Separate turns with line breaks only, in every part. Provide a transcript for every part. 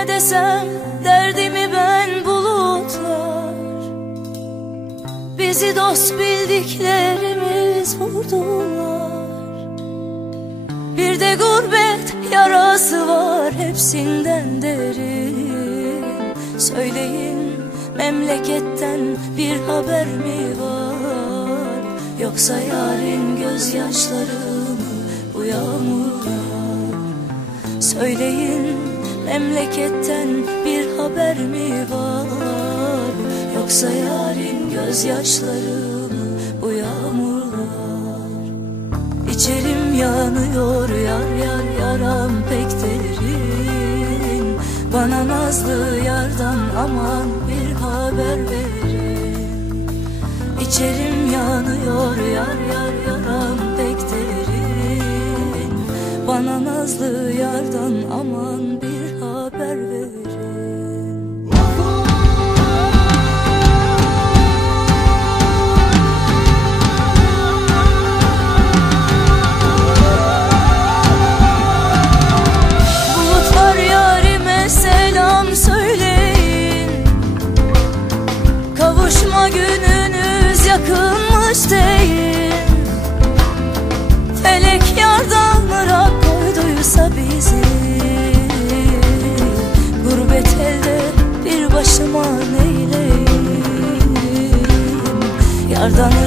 Ne desem derdimi ben bulutlar. Bizi dost bildiklerimiz vurdular. Bir de gurbet yarası var hepsinden derin Söyleyin memleketten bir haber mi var? Yoksa yarın gözyaşları mı bu yağmurlar Söyleyin memleketten bir haber mi var? Yoksa yarın gözyaşları mı bu yağmurlar? İçerim yanıyor yar yar yaram pek derin. Bana nazlı yardan aman bir haber verin. İçerim yanıyor yar yar yaram pek derin. Bana nazlı yardan aman bir Yardan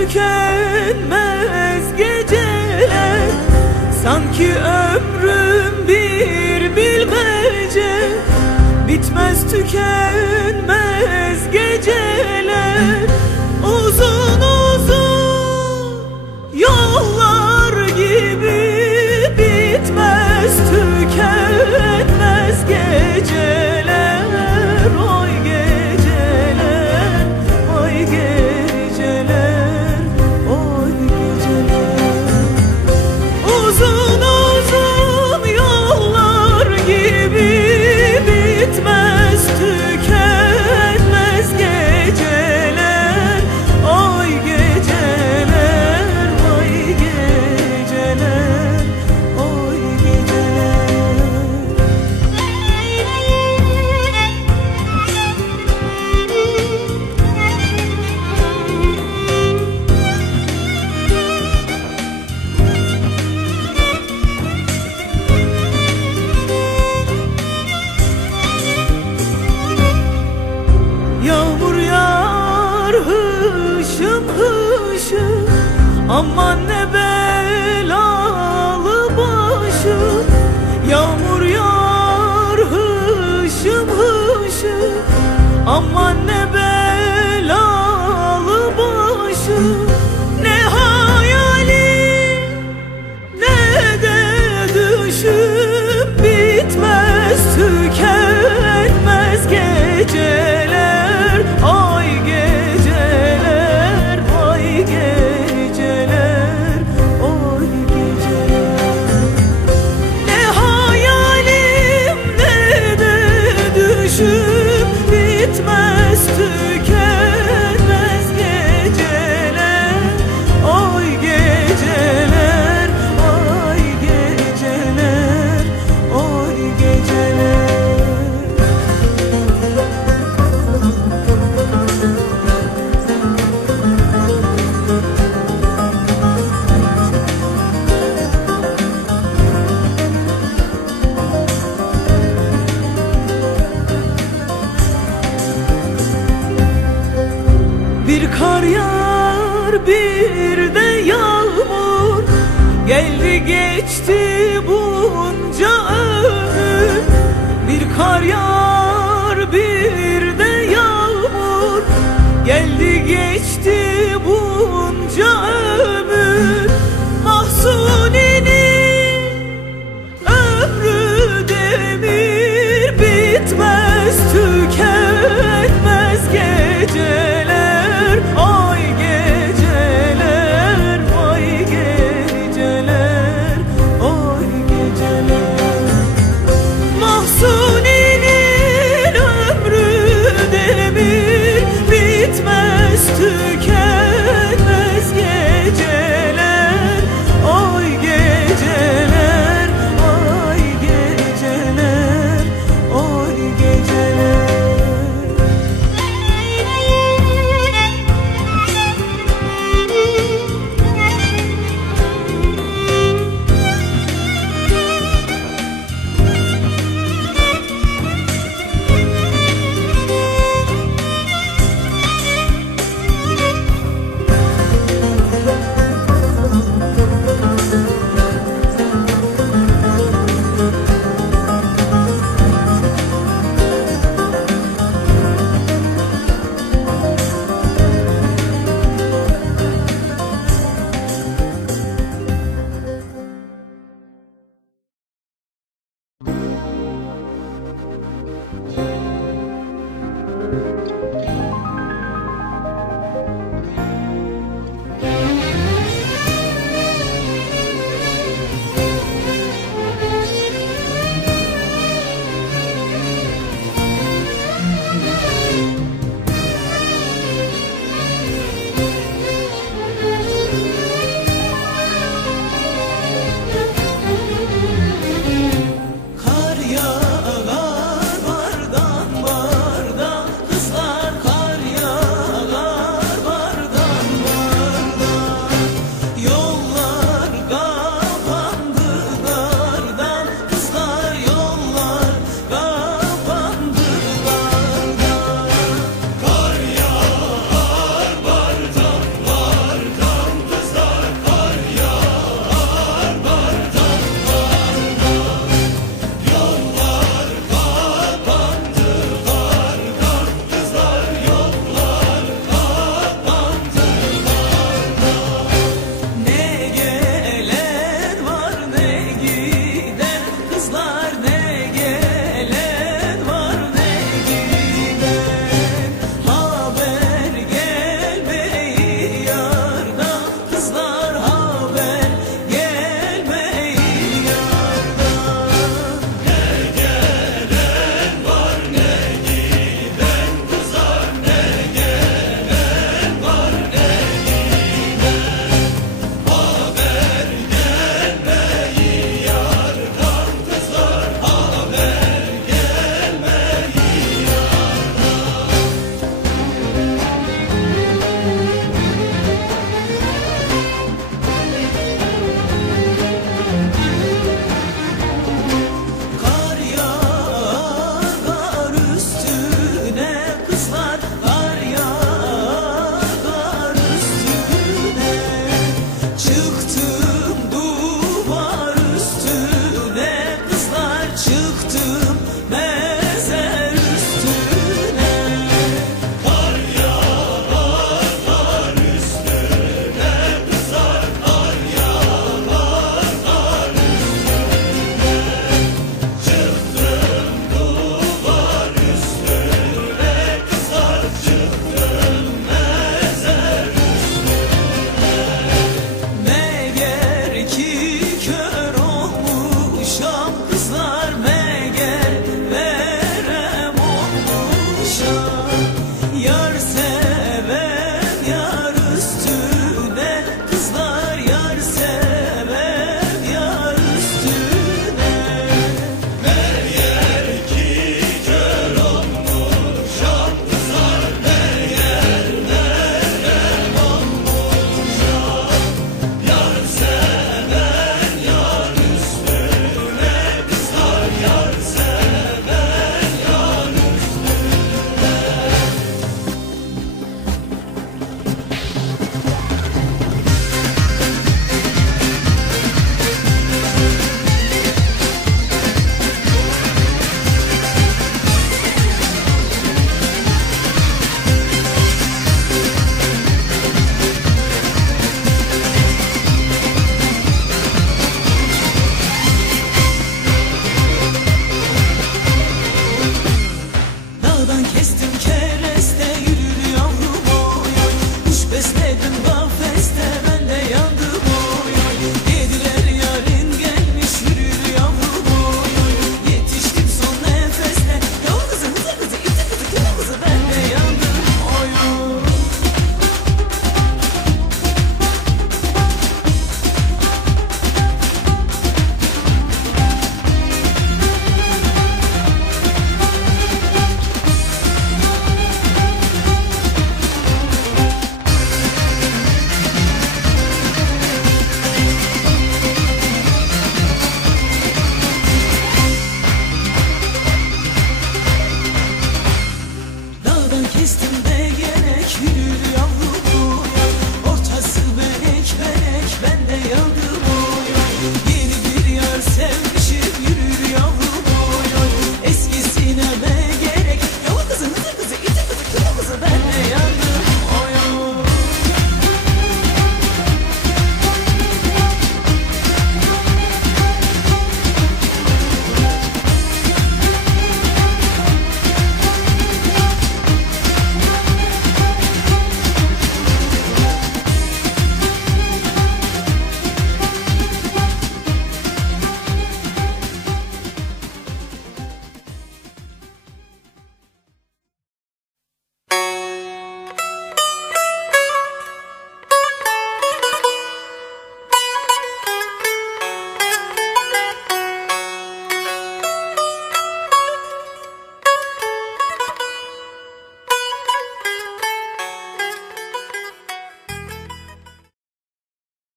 tükenmez geceler. Sanki ömrüm bir bilmece Bitmez tükenmez
Aman ne be Bir kar yağar bir de yağmur. Geldi geçti bunca ömür. Bir kar yağar bir de yağmur. Geldi geçti bunca